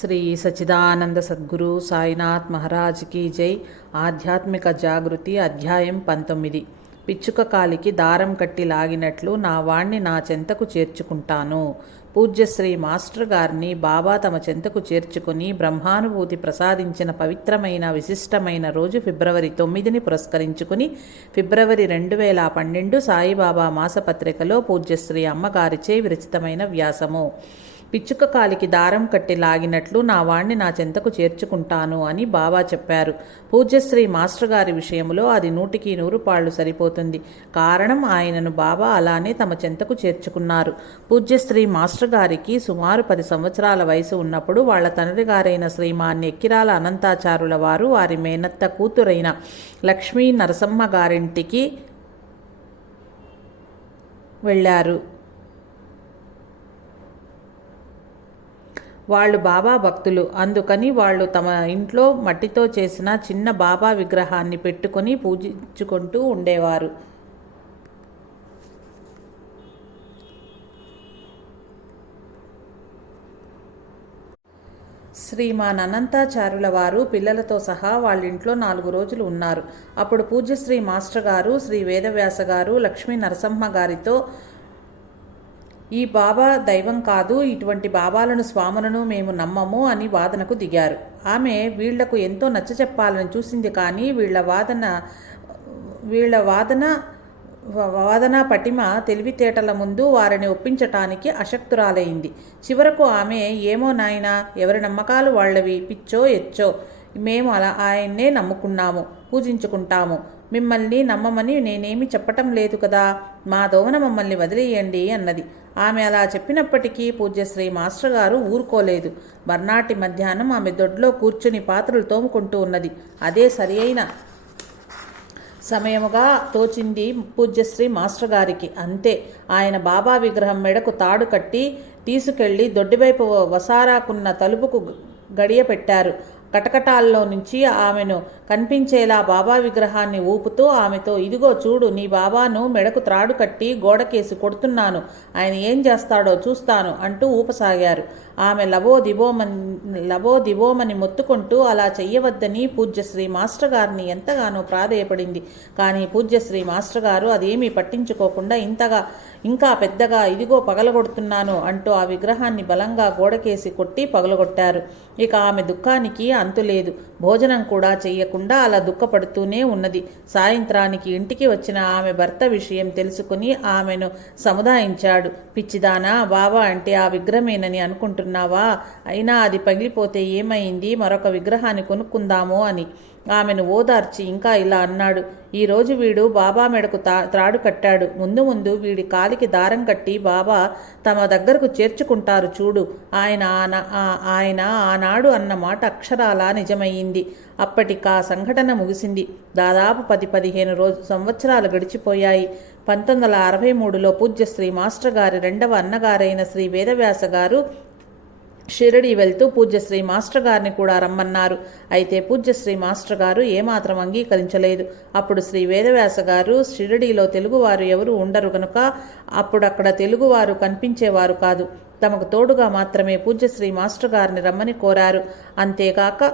శ్రీ సచిదానంద సద్గురు సాయినాథ్ మహారాజ్ కీ జై. ఆధ్యాత్మిక జాగృతి అధ్యాయం పంతొమ్మిది. పిచ్చుక కాలికి దారం కట్టి లాగినట్లు నా వాణ్ణి నా చెంతకు చేర్చుకుంటాను. పూజ్యశ్రీ మాస్టర్ గారిని బాబా తమ చెంతకు చేర్చుకుని బ్రహ్మానుభూతి ప్రసాదించిన పవిత్రమైన విశిష్టమైన రోజు ఫిబ్రవరి తొమ్మిదిని పురస్కరించుకుని ఫిబ్రవరి రెండు వేల పన్నెండు సాయిబాబా మాసపత్రికలో పూజ్యశ్రీ అమ్మగారిచే విరచితమైన వ్యాసము. పిచ్చుక కాలికి దారం కట్టి లాగినట్లు నా వాణ్ణి నా చెంతకు చేర్చుకుంటాను అని బాబా చెప్పారు. పూజ్యశ్రీ మాస్టర్ గారి విషయంలో అది నూటికి నూరు పాళ్ళు సరిపోతుంది. కారణం ఆయనను బాబా అలానే తమ చెంతకు చేర్చుకున్నారు. పూజ్యశ్రీ మాస్టర్ గారికి సుమారు పది సంవత్సరాల వయసు ఉన్నప్పుడు వాళ్ళ తండ్రి గారైన శ్రీమాన్ ఎక్కిరాల అనంతాచారుల వారు వారి మేనత్త కూతురైన లక్ష్మీ నరసమ్మ గారింటికి వెళ్ళారు. వాళ్ళు బాబా భక్తులు. అందుకని వాళ్ళు తమ ఇంట్లో మట్టితో చేసిన చిన్న బాబా విగ్రహాన్ని పెట్టుకొని పూజించుకుంటూ ఉండేవారు. శ్రీమాన్ అనంతాచారుల వారు పిల్లలతో సహా వాళ్ళ ఇంట్లో నాలుగు రోజులు ఉన్నారు. అప్పుడు పూజ్యశ్రీ మాస్టర్ గారు శ్రీ వేదవ్యాస గారు లక్ష్మీ నరసింహ గారితో ఈ బాబా దైవం కాదు ఇటువంటి బాబాలను స్వాములను మేము నమ్మము అని వాదనకు దిగారు. ఆమె వీళ్ళకు ఎంతో నచ్చ చెప్పాలని చూసింది కానీ వీళ్ళ వాదన వీళ్ళ వాదన వాదన పటిమ తెలివితేటల ముందు వారిని ఒప్పించటానికి అశక్తురాలైంది. చివరకు ఆమె ఏమో నాయనా ఎవరి నమ్మకాలు వాళ్ళవి పిచ్చో ఎచ్చో మేము అలా ఆయన్నే నమ్ముకున్నాము పూజించుకుంటాము. మిమ్మల్ని నమ్మమని నేనేమి చెప్పటం లేదు కదా మా దోవన మమ్మల్ని వదిలేయండి అన్నది. ఆమె అలా చెప్పినప్పటికీ పూజ్యశ్రీ మాస్టర్ గారు ఊరుకోలేదు. మర్నాటి మధ్యాహ్నం ఆమె దొడ్లో కూర్చుని పాత్రలు తోముకుంటూ ఉన్నది. అదే సరి అయిన సమయముగా తోచింది పూజ్యశ్రీ మాస్టర్ గారికి. అంతే ఆయన బాబా విగ్రహం మెడకు తాడు కట్టి తీసుకెళ్ళి దొడ్డివైపు వసారాకున్న తలుపుకు గడియ పెట్టారు. కటకటాల్లో నుంచి ఆమెను కనిపించేలా బాబా విగ్రహాన్ని ఊపుతూ ఆమెతో ఇదిగో చూడు నీ బాబాను మెడకు త్రాడు కట్టి గోడకేసి కొడుతున్నాను. ఆయన ఏం చేస్తాడో చూస్తాను అంటూ ఊపసాగారు. ఆమె లబో దిబోమని లబో దిబోమని మొత్తుకుంటూ అలా చెయ్యవద్దని పూజ్యశ్రీ మాస్టర్ గారిని ఎంతగానో ప్రాధేయపడింది. కానీ పూజ్యశ్రీ మాస్టర్ గారు అదేమీ పట్టించుకోకుండా ఇంతగా ఇంకా పెద్దగా ఇదిగో పగలగొడుతున్నాను అంటూ ఆ విగ్రహాన్ని బలంగా గోడకేసి కొట్టి పగలగొట్టారు. ఇక ఆమె దుఃఖానికి అంతులేదు భోజనం కూడా చెయ్యకుండా అలా దుఃఖపడుతూనే ఉన్నది. సాయంత్రానికి ఇంటికి వచ్చిన ఆమె భర్త విషయం తెలుసుకుని ఆమెను సముదాయించాడు. పిచ్చిదానా బావా అంటే ఆ విగ్రహమేనని అనుకుంటున్నావా? అయినా అది పగిలిపోతే ఏమైంది? మరొక విగ్రహాన్ని కొనుక్కుందాము అని. ఆమెను ఓదార్చి ఇంకా ఇలా అన్నాడు. ఈరోజు వీడు బాబా మెడకు తా త్రాడు కట్టాడు. ముందు ముందు వీడి కాలికి దారం కట్టి బాబా తమ దగ్గరకు చేర్చుకుంటారు చూడు. ఆయన ఆయన ఆనాడు అన్న మాట అక్షరాలా నిజమయ్యింది. అప్పటికా సంఘటన ముగిసింది. దాదాపు పది పదిహేను రోజు సంవత్సరాలు గడిచిపోయాయి. పంతొమ్మిది వందల అరవై మూడులో పూజ్య శ్రీ మాస్టర్ గారి రెండవ అన్నగారైన శ్రీ వేదవ్యాస గారు షిరడి వెళ్తూ పూజ్యశ్రీ మాస్టర్ గారిని కూడా రమ్మన్నారు. అయితే పూజ్యశ్రీ మాస్టర్ గారు ఏమాత్రం అంగీకరించలేదు. అప్పుడు శ్రీ వేదవ్యాస గారు షిరడిలో తెలుగువారు ఎవరు ఉండరు కనుక అప్పుడు అక్కడ తెలుగువారు కనిపించేవారు కాదు. తమకు తోడుగా మాత్రమే పూజ్యశ్రీ మాస్టర్ గారిని రమ్మని కోరారు. అంతేకాక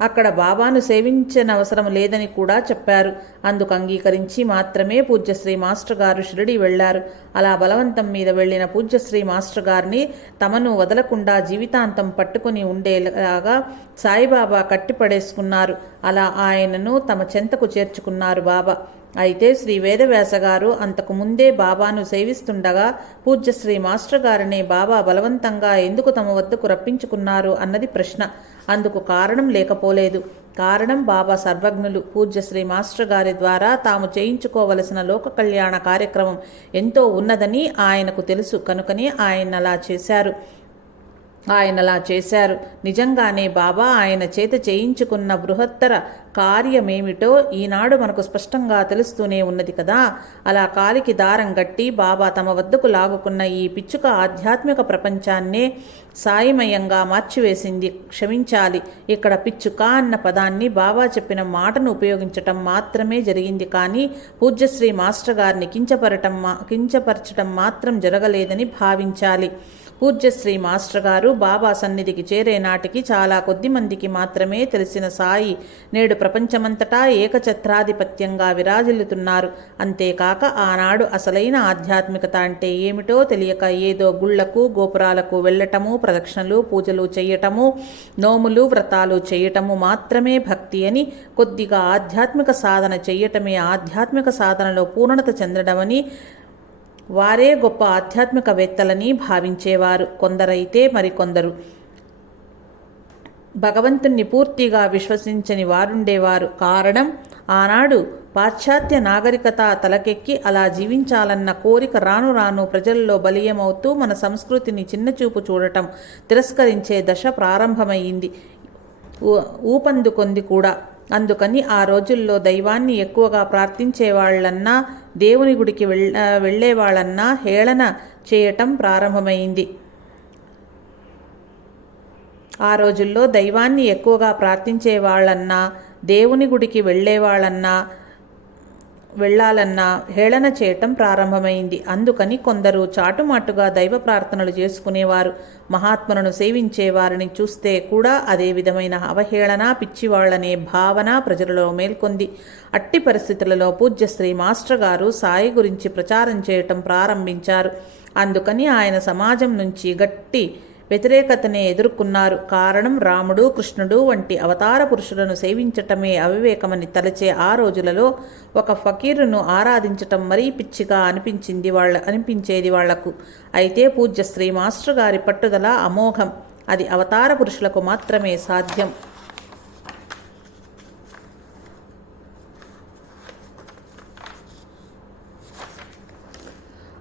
అక్కడ బాబాను సేవించనవసరం లేదని కూడా చెప్పారు. అందుకు అంగీకరించి మాత్రమే పూజ్యశ్రీ మాస్టర్ గారు షిరిడి వెళ్ళారు అలా బలవంతం మీద వెళ్ళిన పూజ్యశ్రీ మాస్టర్ గారిని తమను వదలకుండా జీవితాంతం పట్టుకుని ఉండేలాగా సాయిబాబా కట్టిపడేసుకున్నారు. అలా ఆయనను తమ చెంతకు చేర్చుకున్నారు బాబా. అయితే శ్రీ వేదవ్యాస గారు అంతకు ముందే బాబాను సేవిస్తుండగా పూజ్యశ్రీ మాస్టర్ గారిని బాబా బలవంతంగా ఎందుకు తమ వద్దకు రప్పించుకున్నారు అన్నది ప్రశ్న. అందుకు కారణం లేకపోలేదు. కారణం బాబా సర్వజ్ఞులు. పూజ్య శ్రీ మాస్టర్ గారి ద్వారా తాము చేయించుకోవలసిన లోక కళ్యాణ కార్యక్రమం ఎంతో ఉన్నదని ఆయనకు తెలుసు. కనుకనే ఆయన అలా చేశారు. ఆయనలా చేశారు. నిజంగానే బాబా ఆయన చేత చేయించుకున్న బృహత్తర కార్యమేమిటో ఈనాడు మనకు స్పష్టంగా తెలుస్తూనే ఉన్నది కదా. అలా కాలికి దారం గట్టి బాబా తమ వద్దకు లాగుకున్న ఈ పిచ్చుక ఆధ్యాత్మిక ప్రపంచాన్నే సాయిమయంగా మార్చివేసింది. క్షమించాలి ఇక్కడ పిచ్చుక అన్న పదాన్ని బాబా చెప్పిన మాటను ఉపయోగించటం మాత్రమే జరిగింది కానీ పూజ్యశ్రీ మాస్టర్ గారిని కించపరటం మా కించపరచటం మాత్రం జరగలేదని భావించాలి. పూజ్యశ్రీ మాస్టర్ గారు బాబా సన్నిధికి చేరే నాటికి చాలా కొద్ది మందికి మాత్రమే తెలిసిన సాయి నేడు ప్రపంచమంతటా ఏకఛత్రాధిపత్యంగా విరాజిల్లుతున్నారు. అంతేకాక ఆనాడు అసలైన ఆధ్యాత్మికత అంటే ఏమిటో తెలియక ఏదో గుళ్ళకు గోపురాలకు వెళ్ళటము ప్రదక్షిణలు పూజలు చేయటము నోములు వ్రతాలు చేయటము మాత్రమే భక్తి అని కొద్దిగా ఆధ్యాత్మిక సాధన చేయటమే ఆధ్యాత్మిక సాధనలో పూర్ణత చెందడమని వారే గొప్ప ఆధ్యాత్మికవేత్తలని భావించేవారు. కొందరైతే మరికొందరు. భగవంతుణ్ణి పూర్తిగా విశ్వసించని వారుండేవారు. కారణం ఆనాడు పాశ్చాత్య నాగరికత తలకెక్కి అలా జీవించాలన్న కోరిక రాను రాను ప్రజల్లో బలీయమవుతూ మన సంస్కృతిని చిన్నచూపు చూడటం తిరస్కరించే దశ ప్రారంభమైంది ఊ- ఊపందుకొంది కూడా. అందుకని ఆ రోజుల్లో దైవాన్ని ఎక్కువగా ప్రార్థించే వాళ్ళన్నా దేవుని గుడికి వెళ్ళ వెళ్ళేవాళ్ళన్నా హేళన చేయటం ప్రారంభమైంది. ఆ రోజుల్లో దైవాన్ని ఎక్కువగా ప్రార్థించే వాళ్ళన్నా దేవుని గుడికి వెళ్ళేవాళ్ళన్నా వెళ్ళాలన్నా హేళన చేయటం ప్రారంభమైంది. అందుకని కొందరు చాటుమాటుగా దైవ ప్రార్థనలు చేసుకునేవారు. మహాత్ములను సేవించే వారిని చూస్తే కూడా అదే విధమైన అవహేళన పిచ్చివాళ్ళనే భావన ప్రజలలో మేల్కొంది. అట్టి పరిస్థితులలో పూజ్యశ్రీ మాస్టర్ గారు సాయి గురించి ప్రచారం చేయటం ప్రారంభించారు. అందుకని ఆయన సమాజం నుంచి గట్టి వ్యతిరేకతనే ఎదుర్కొన్నారు. కారణం రాముడు కృష్ణుడు వంటి అవతార పురుషులను సేవించటమే అవివేకమని తలచే ఆ రోజులలో ఒక ఫకీరును ఆరాధించటం మరీ పిచ్చిగా అనిపించింది వాళ్ళ అనిపించేది వాళ్ళకు. అయితే పూజ్య శ్రీ మాస్టర్ గారి పట్టుదల అమోఘం. అది అవతార పురుషులకు మాత్రమే సాధ్యం.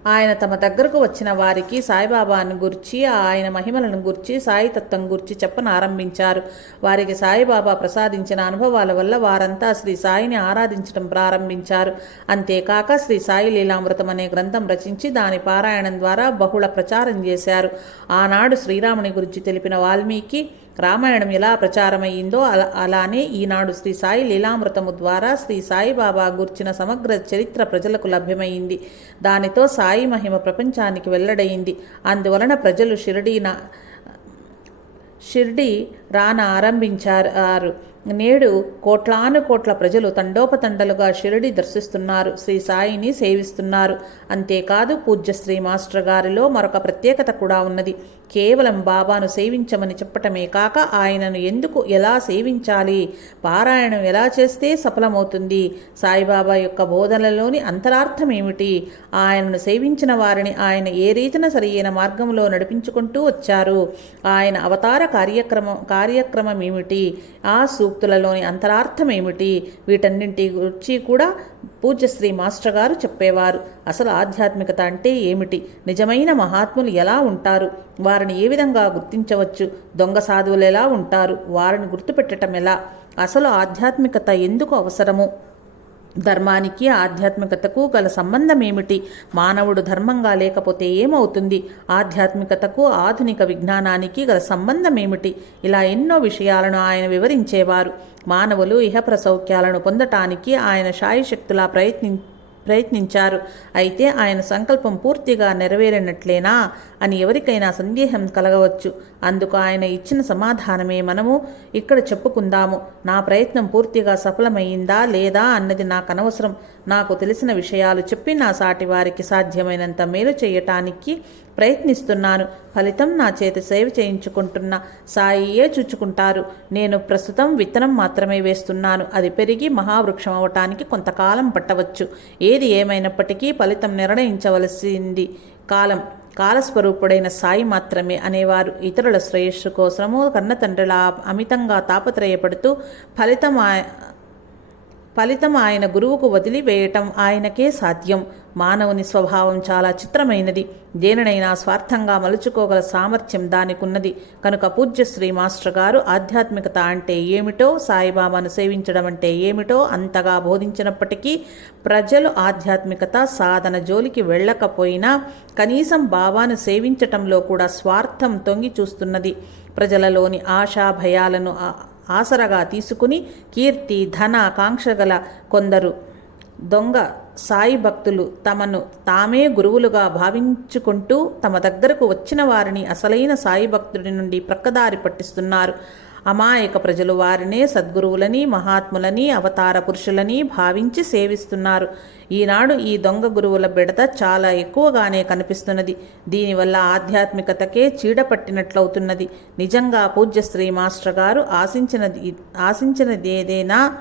ఆయన తమ దగ్గరకు వచ్చిన వారికి సాయిబాబాను గురించి ఆయన మహిమలను గురించి సాయితత్వం గురించి చెప్పనారంభించారు వారికి సాయిబాబా ప్రసాదించిన అనుభవాల వల్ల వారంతా శ్రీ సాయిని ఆరాధించడం ప్రారంభించారు. అంతేకాక శ్రీ సాయి లీలామృతం అనే గ్రంథం రచించి దాని పారాయణం ద్వారా బహుళ ప్రచారం చేశారు. ఆనాడు శ్రీరాముని గురించి తెలిపిన వాల్మీకి రామాయణం ఎలా ప్రచారమయ్యిందో అలా అలానే ఈనాడు శ్రీ సాయి లీలామృతము ద్వారా శ్రీ సాయిబాబా గుర్చిన సమగ్ర చరిత్ర ప్రజలకు లభ్యమైంది దానితో సాయి మహిమ ప్రపంచానికి వెల్లడయింది అందువలన ప్రజలు షిరిడీన షిర్డీ రాన ఆరంభించారు నేడు కోట్లాను కోట్ల ప్రజలు తండోపతండలుగా షిరిడి దర్శిస్తున్నారు. శ్రీ సాయిని సేవిస్తున్నారు. అంతేకాదు పూజ్య శ్రీ మాస్టర్ గారిలో మరొక ప్రత్యేకత కూడా ఉన్నది. కేవలం బాబాను సేవించమని చెప్పటమే కాక ఆయనను ఎందుకు ఎలా సేవించాలి? పారాయణం ఎలా చేస్తే సఫలమవుతుంది? సాయిబాబా యొక్క బోధనలోని అంతరార్థం ఏమిటి ఆయనను సేవించిన వారిని ఆయన ఏ రీతిన సరియైన మార్గంలో నడిపించుకుంటూ వచ్చారు? ఆయన అవతార కార్యక్రమం కార్యక్రమం ఏమిటి ఆ సూక్తులలోని అంతరార్థం ఏమిటి వీటన్నింటి గురించి కూడా పూజ్యశ్రీ మాస్టర్ గారు చెప్పేవారు. అసలు ఆధ్యాత్మికత అంటే ఏమిటి? నిజమైన మహాత్ములు ఎలా ఉంటారు? వారిని ఏ విధంగా గుర్తించవచ్చు? దొంగ సాధువులు ఎలా ఉంటారు? వారిని గుర్తుపెట్టడం ఎలా? అసలు ఆధ్యాత్మికత ఎందుకు అవసరము? ధర్మానికి ఆధ్యాత్మికతకు గల సంబంధం ఏమిటి? మానవుడు ధర్మంగా లేకపోతే ఏమవుతుంది? ఆధ్యాత్మికతకు ఆధునిక విజ్ఞానానికి గల సంబంధం ఏమిటి? ఇలా ఎన్నో విషయాలను ఆయన వివరించేవారు. మానవులు ఇహప్ర సౌఖ్యాలను పొందటానికి ఆయన శాయశక్తులా ప్రయత్ని ప్రయత్నించారు. అయితే ఆయన సంకల్పం పూర్తిగా నెరవేరినట్లేనా? అని ఎవరికైనా సందేహం కలగవచ్చు. అందుకు ఆయన ఇచ్చిన సమాధానమే మనము. ఇక్కడ చెప్పుకుందాము. నా ప్రయత్నం పూర్తిగా సఫలమైందా లేదా అన్నది నాకు అనవసరం నాకు తెలిసిన విషయాలు చెప్పి నా సాటి వారికి సాధ్యమైనంత మేలు చేయటానికి ప్రయత్నిస్తున్నాను ఫలితం నా చేతి సేవ చేయించుకుంటున్న సాయియే చూచుకుంటారు. నేను ప్రస్తుతం విత్తనం మాత్రమే వేస్తున్నాను. అది పెరిగి మహావృక్షం అవటానికి కొంతకాలం పట్టవచ్చు. ఏది ఏమైనప్పటికీ ఫలితం నిర్ణయించవలసింది. కాలం కాలస్వరూపుడైన సాయి మాత్రమే అనేవారు. ఇతరుల శ్రేయస్సు కోసము కన్నతండ్రుల అమితంగా తాపత్రయపడుతూ ఫలితం ఆ- ఫలితం ఆయన గురువుకు వదిలివేయటం ఆయనకే సాధ్యం. మానవుని స్వభావం చాలా చిత్రమైనది. దేనినైనా స్వార్థంగా మలుచుకోగల సామర్థ్యం దానికున్నది. కనుక పూజ్య శ్రీ మాస్టర్ గారు ఆధ్యాత్మికత అంటే ఏమిటో సాయిబాబాను సేవించడం అంటే ఏమిటో అంతగా బోధించినప్పటికీ ప్రజలు ఆధ్యాత్మికత సాధన జోలికి వెళ్ళకపోయినా కనీసం బాబాను సేవించటంలో కూడా స్వార్థం తొంగి చూస్తున్నది. ప్రజలలోని ఆశా భయాలను ఆసరగా తీసుకుని కీర్తి ధన కాంక్ష గల కొందరు దొంగ సాయి భక్తులు తమను తామే గురువులుగా భావించుకుంటూ తమ దగ్గరకు వచ్చిన వారిని అసలైన సాయి భక్తుడి నుండి ప్రక్కదారి పట్టిస్తున్నారు. అమాయక ప్రజలు వారినే సద్గురువులని మహాత్ములని అవతార పురుషులని భావించి సేవిస్తున్నారు. ఈనాడు ఈ దొంగ గురువుల బెడత చాలా ఎక్కువగానే కనిపిస్తున్నది. దీనివల్ల ఆధ్యాత్మికతకే చీడపట్టినట్లవుతున్నది. నిజంగా పూజ్య శ్రీ మాస్టర్ గారు ఆశించినది ఆశించినది ఏదైనా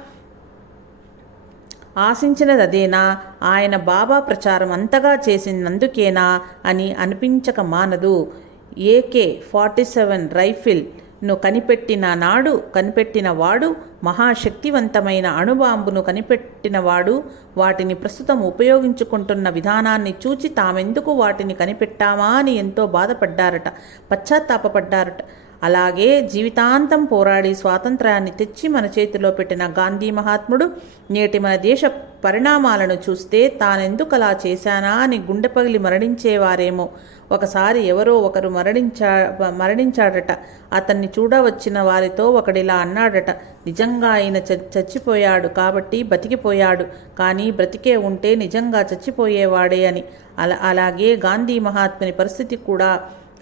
ఆశించినదదేనా? ఆయన బాబా ప్రచారం అంతగా చేసినందుకేనా? అని అనిపించక మానదు. ఏకే ఫార్టీ సెవెన్ రైఫిల్ను కనిపెట్టిన నాడు కనిపెట్టిన వాడు మహాశక్తివంతమైన అణుబాంబును కనిపెట్టినవాడు వాటిని ప్రస్తుతం ఉపయోగించుకుంటున్న విధానాన్ని చూచి తామెందుకు వాటిని కనిపెట్టామా అని ఎంతో బాధపడ్డారట పశ్చాత్తాపపడ్డారట. అలాగే జీవితాంతం పోరాడి స్వాతంత్రాన్ని తెచ్చి మన చేతిలో పెట్టిన గాంధీ మహాత్ముడు నేటి మన దేశ పరిణామాలను చూస్తే తానెందుకు అలా చేశానా అని గుండె పగిలి మరణించేవారేమో. ఒకసారి ఎవరో ఒకరు మరణించా మరణించాడట. అతన్ని చూడవచ్చిన వారితో ఒకడిలా అన్నాడట. నిజంగా ఆయన చచ్చిపోయాడు కాబట్టి బతికిపోయాడు. కానీ బ్రతికే ఉంటే నిజంగా చచ్చిపోయేవాడే అని. అలా అలాగే గాంధీ మహాత్ముని పరిస్థితి కూడా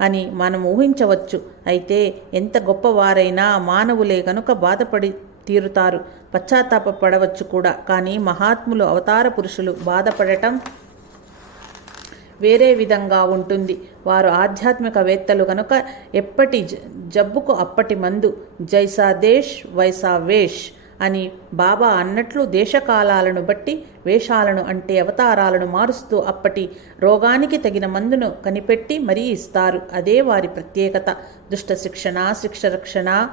అని మనం ఊహించవచ్చు. అయితే ఎంత గొప్పవారైనా మానవులే కనుక బాధపడి తీరుతారు. పశ్చాత్తాప పడవచ్చు కూడా. కానీ మహాత్ములు అవతార పురుషులు బాధపడటం వేరే విధంగా ఉంటుంది. వారు ఆధ్యాత్మికవేత్తలు కనుక ఎప్పటి జబ్బుకు అప్పటి మందు. జైసా దేశ్ వైసా వేష్. అని బాబా అన్నట్లు దేశకాలాలను బట్టి వేషాలను అంటే అవతారాలను మారుస్తూ అప్పటి రోగానికి తగిన మందును కనిపెట్టి మరీ ఇస్తారు. అదే వారి ప్రత్యేకత. దుష్ట శిక్షణ శిక్ష రక్షణ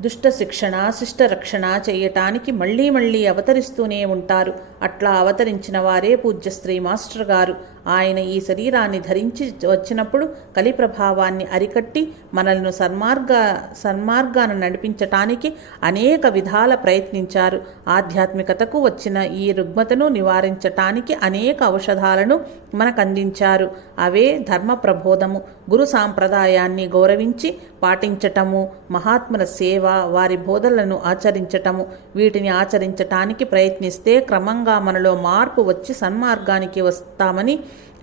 దుష్ట శిక్షణ శిష్ట రక్షణ చేయటానికి మళ్ళీ మళ్ళీ అవతరిస్తూనే ఉంటారు. అట్లా అవతరించిన వారే పూజ్య శ్రీ మాస్టర్ గారు. ఆయన ఈ శరీరాన్ని ధరించి వచ్చినప్పుడు కలి ప్రభావాన్ని అరికట్టి మనల్ని సన్మార్గ సన్మార్గాన నడిపించటానికి అనేక విధాల ప్రయత్నించారు. ఆధ్యాత్మికతకు వచ్చిన ఈ రుగ్మతను నివారించటానికి అనేక ఔషధాలను మనకు అందించారు అవే ధర్మ ప్రబోధము. గురు సాంప్రదాయాన్ని గౌరవించి పాటించటము మహాత్ముల సేవ వారి బోధలను ఆచరించటము వీటిని ఆచరించటానికి ప్రయత్నిస్తే క్రమంగా మనలో మార్పు వచ్చి సన్మార్గానికి వస్తామని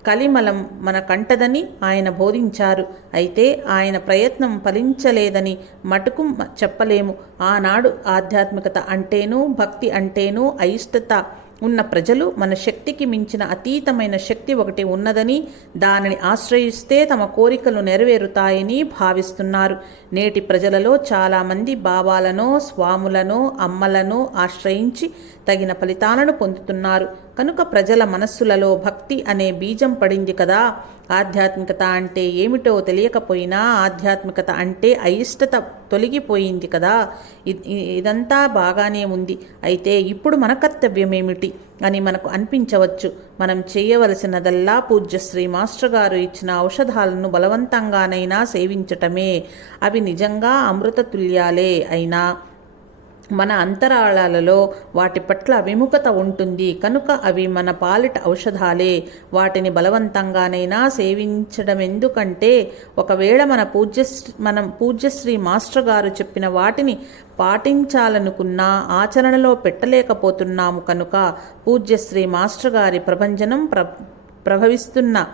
కలిమలం మన కంటదని ఆయన బోధించారు. అయితే ఆయన ప్రయత్నం ఫలించలేదని మటుకు చెప్పలేము. ఆనాడు ఆధ్యాత్మికత అంటేనూ భక్తి అంటేనూ అయిష్టత ఉన్న ప్రజలు మన శక్తికి మించిన అతీతమైన శక్తి ఒకటి ఉన్నదని దానిని ఆశ్రయిస్తే తమ కోరికలు నెరవేరుతాయని భావిస్తున్నారు. నేటి ప్రజలలో చాలామంది బాబాలను స్వాములను అమ్మలను ఆశ్రయించి తగిన ఫలితాలను పొందుతున్నారు. కనుక ప్రజల మనస్సులలో భక్తి అనే బీజం పడింది కదా. ఆధ్యాత్మికత అంటే ఏమిటో తెలియకపోయినా ఆధ్యాత్మికత అంటే అయిష్టత తొలగిపోయింది కదా. ఇదంతా బాగానే ఉంది. అయితే ఇప్పుడు మన కర్తవ్యం ఏమిటి అని మనకు అనిపించవచ్చు. మనం చేయవలసినదల్లా పూజ్యశ్రీ మాస్టర్ గారు ఇచ్చిన ఔషధాలను బలవంతంగానైనా సేవించటమే. అవి నిజంగా అమృతతుల్యాలే అయినా మన అంతరాళాలలో వాటి పట్ల విముఖత ఉంటుంది. కనుక అవి మన పాలిట ఔషధాలే. వాటిని బలవంతంగానైనా సేవించడం ఎందుకంటే ఒకవేళ మన పూజ్య మనం పూజ్యశ్రీ మాస్టర్ గారు చెప్పిన వాటిని పాటించాలనుకున్నా ఆచరణలో పెట్టలేకపోతున్నాము కనుక పూజ్యశ్రీ మాస్టర్ గారి ప్రభంజనం ప్ర ప్రభవిస్తున్న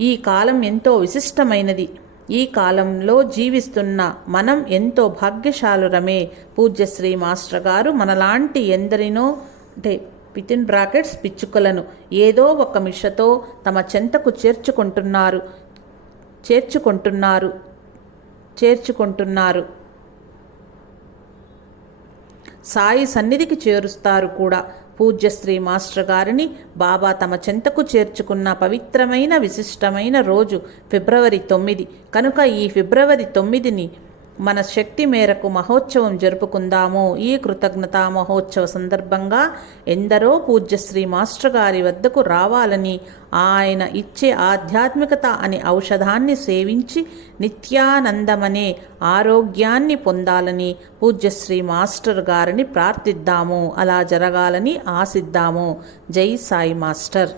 ఈ కాలం ఎంతో విశిష్టమైనది. ఈ కాలంలో జీవిస్తున్న మనం ఎంతో భాగ్యశాలురమే. పూజ్యశ్రీ మాస్టర్ గారు మనలాంటి ఎందరినో అంటే వితిన్ బ్రాకెట్స్ పిచ్చుకలను ఏదో ఒక మిషతో తమ చెంతకు చేర్చుకుంటున్నారు చేర్చుకుంటున్నారు చేర్చుకుంటున్నారు. సాయి సన్నిధికి చేరుస్తారు కూడా. పూజ్యశ్రీ మాస్టర్ గారిని బాబా తమ చెంతకు చేర్చుకున్న పవిత్రమైన విశిష్టమైన రోజు ఫిబ్రవరి తొమ్మిది. కనుక ఈ ఫిబ్రవరి తొమ్మిదిని మన శక్తి మేరకు మహోత్సవం జరుపుకుందాము. ఈ కృతజ్ఞతా మహోత్సవ సందర్భంగా ఎందరో పూజ్యశ్రీ మాస్టర్ గారి వద్దకు రావాలని ఆయన ఇచ్చే ఆధ్యాత్మికత అనే ఔషధాన్ని సేవించి నిత్యానందమనే ఆరోగ్యాన్ని పొందాలని పూజ్యశ్రీ మాస్టర్ గారిని ప్రార్థిద్దాము. అలా జరగాలని ఆశిద్దాము. జై సాయి మాస్టర్.